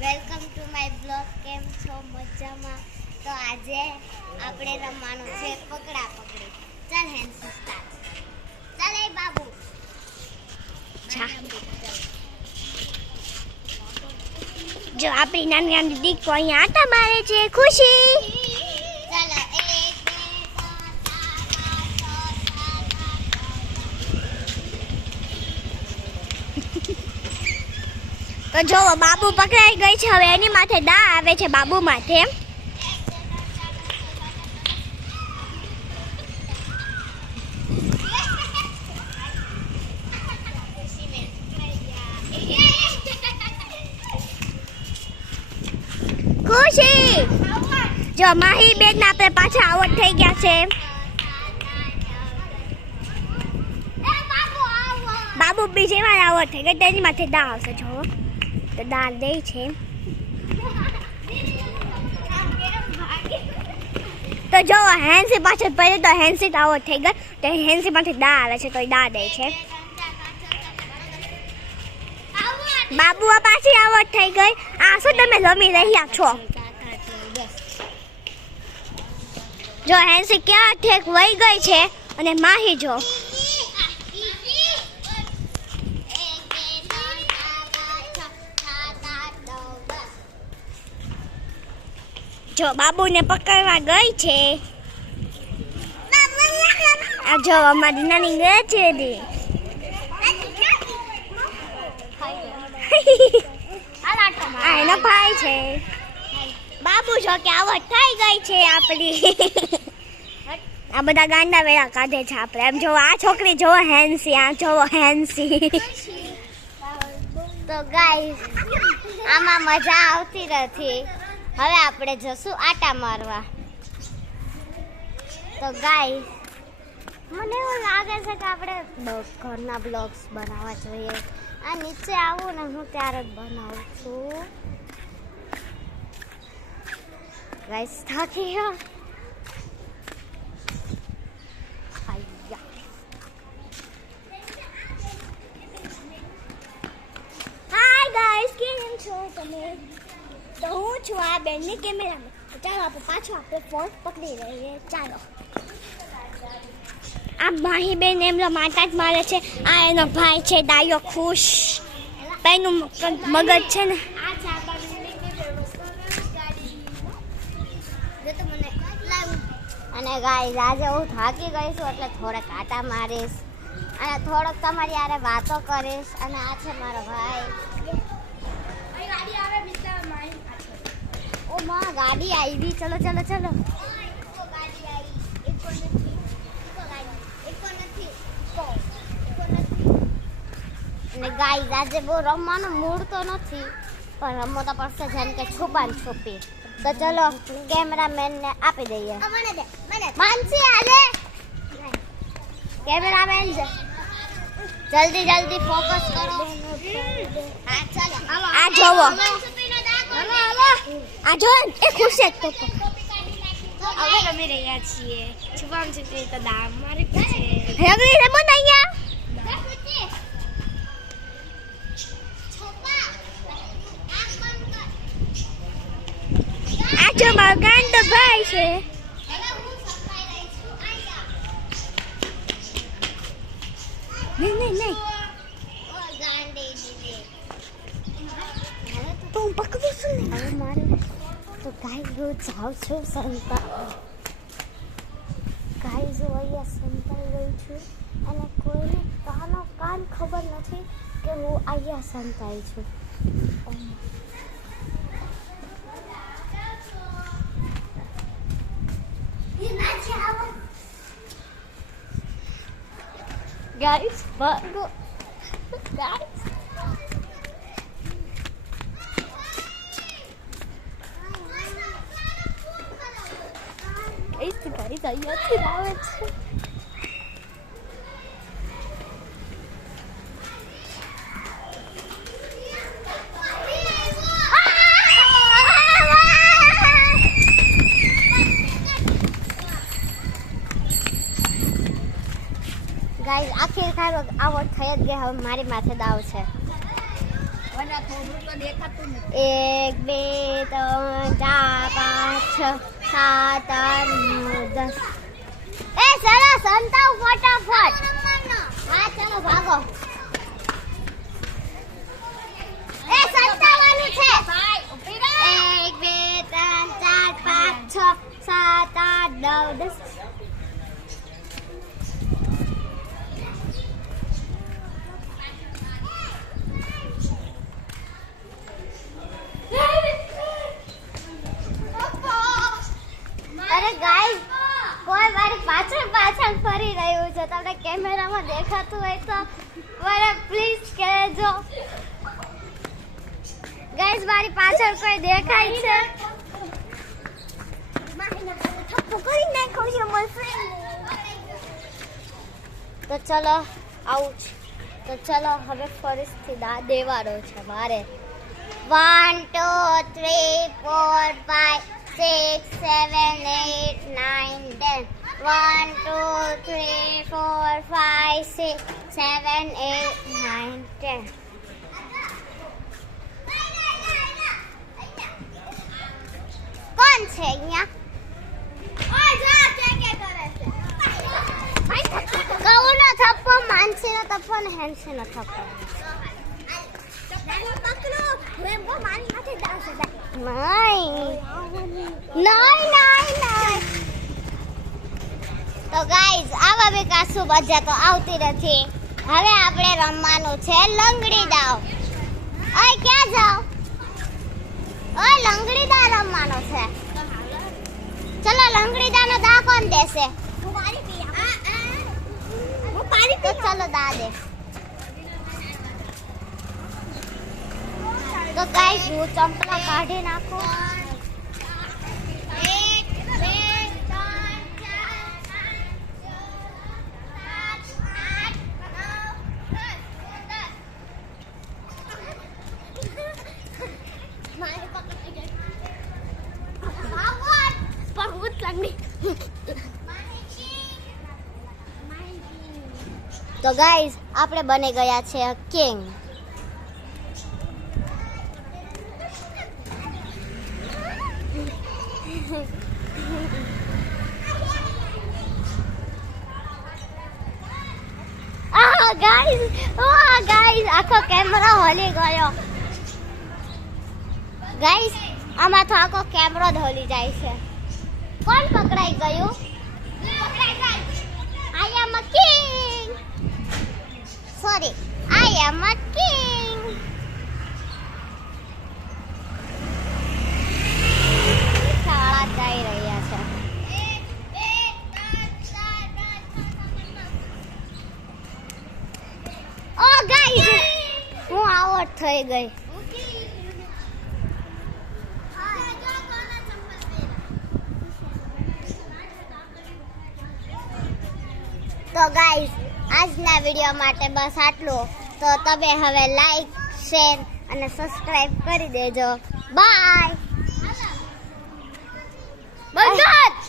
Welcome to my blog. કેમ છો? મજામાં? તો આજે આપણે રમવાનું છે પકડા પકડી. ચાલ હેન્ડ સ્ટાર્ટ. ચાલ એ બાબુ જો આપણી નાની નાની દીકરો અહીંયા આટા મારે છે. ખુશી ચાલો તો જો બાબુ પકડાઈ ગઈ છે. હવે એની માથે દા આવે છે બાબુ માથે. ખુશી જો માહી બેન આપણે પાછા આઉટ થઈ ગયા છે. બાબુ બીજી વાર આઉટ થઈ ગઈ. તેની માથે દા આવશે. જો તો દા દે છે. તો જો હેન્સી પાછળ પડે તો હેન્સી આઉટ થઈ ગઈ. તો હેન્સી માંથી દા આવે છે તો દા દે છે. બાબુ આ પાછી આઉટ થઈ ગઈ. આ શું તમે રમી રહ્યા છો? જો હેન્સી ક્યાં ઠેક વહી ગઈ છે અને માહી જો બાબુને પકડવા ગઈ છે. આ જો અમારી નાની ગઈ છે. આ એનો ભાઈ છે. બાબુ જો કે આવટ થઈ ગઈ છે આપણી. આ બધા ગાંડા વેળા કાઢે છે આપણે. એમ જો આ છોકરી જો હેન્સી. આ જો હેન્સી. તો ગાઈસ આમાં મજા આવતી નથી. હવે આપણે જશું આટા મારવા. તો ગાઈસ મને એવું લાગે છે કે આપણે ઘરના બ્લોગ્સ બનાવવા જોઈએ. આ નીચે આવું ને હું ત્યારે જ બનાવું છું. ગાઈસ થાકી ગયો. હાય ગાઈસ, કેમ છો તમે? તો હું છું આ બેનની કેમેરામાં. ચાલો આપણે પાછો આપણે ફોન પકડી રહીએ. ચાલો આ માહી બેન એમનો માતા જ મારે છે. આ એનો ભાઈ છે ડાયો ખુશ. પેનું મગજ છે ને. અને ગાઈસ આજે હું થાકી ગઈ છું એટલે થોડાક આટા મારીશ અને થોડોક તમારી યારે વાતો કરીશ. અને આ છે મારો ભાઈ. ઓ માં ગાડી આવી. ચલો ચલો ચલો. અને ગાઈસ આજે બહુ રમવાનો મૂડ તો નથી પણ રમવો તો પડશે જેમ કે છુપાન છુપી. તો ચલો કેમેરામેન ને આપી દઈએ. માનસી આજે કેમેરામેન જલ્દી જલ્દી ફોકસ કરો. હા ચાલો આ જોવો. આ જો એ ખુશ છે. તો હવે રમી રહ્યા છીએ છુપામ છુપી. તો દામ મારી છે. રમી રમો ને અહીંયા. આ જો મારો ગાંડો ભાઈ છે. નહીં નહીં નહીં. તો હું પકડું છું ને. હવે મારે તો ગાય હું જાઉં છું સંતા. ગાય જો અહીંયા સંતાઈ ગઈ છું અને કોઈને કાન ખબર નથી કે હું અહીંયા સંતાઈ છું. Guys, bago. Guys. Esse guys અહીંયાથી આવે છે. ગાઈસ આખિરકાર આવો થઈ જ ગયા. હવે મારી માથે દાવ છે. 1 2 3 4 5 6 7 8 9 10 એ સરસ સંતાવ ફટાફટ હા ચલો ભાગો એ સંતાવાનું છે 1 2 3 4 5 6 7 8 9 10 અરે ગાઈસ કોઈ મારી પાછળ ફરી રહ્યું છે તમને કેમેરામાં દેખાતું હોય તો મને પ્લીઝ કહેજો ગાઈસ મારી પાછળ કોઈ દેખાય છે તો ચલો આઉટ તો ચલો હવે ફરીથી દેવાનો છે મારે 1 2 3 4 5 6 7 8 9 10 1 2 3 4 5 6 7 8 9 10 કોણ છે અહીંયા કઉનો થપ્પો માનસીનો થપ્પો ને હેન્સીનો થપ્પો તો ગાઈઝ આવા વિકાસુ મજા તો આવતી નથી હવે આપણે રમવાનું છે લંગડી દાવ ઓય ક્યાં જાવ ઓય લંગડી દા રમવાનો છે ચલો લંગડી દાનો દા કોણ દેશે તો ચલો દા દે તો ગાઈસ હું ચંપલા કાઢી નાખું તો ગાઈસ આપણે બની ગયા છે કિંગ ગાઈસ આખો કેમેરો હલી ગયો ગાઈસ આમાં તો આખો કેમેરો જ હલી જાય છે કોણ પકડાઈ ગયું I am a king sorry I am a king શાળા જઈ રહ્યા છે ઓ ગાઈસ હું આઉટ થઈ ગઈ તો ગાઈસ આજના વિડિયો માટે બસ આટલું તો તમે હવે લાઈક શેર અને સબસ્ક્રાઇબ કરી દેજો બાય બંધ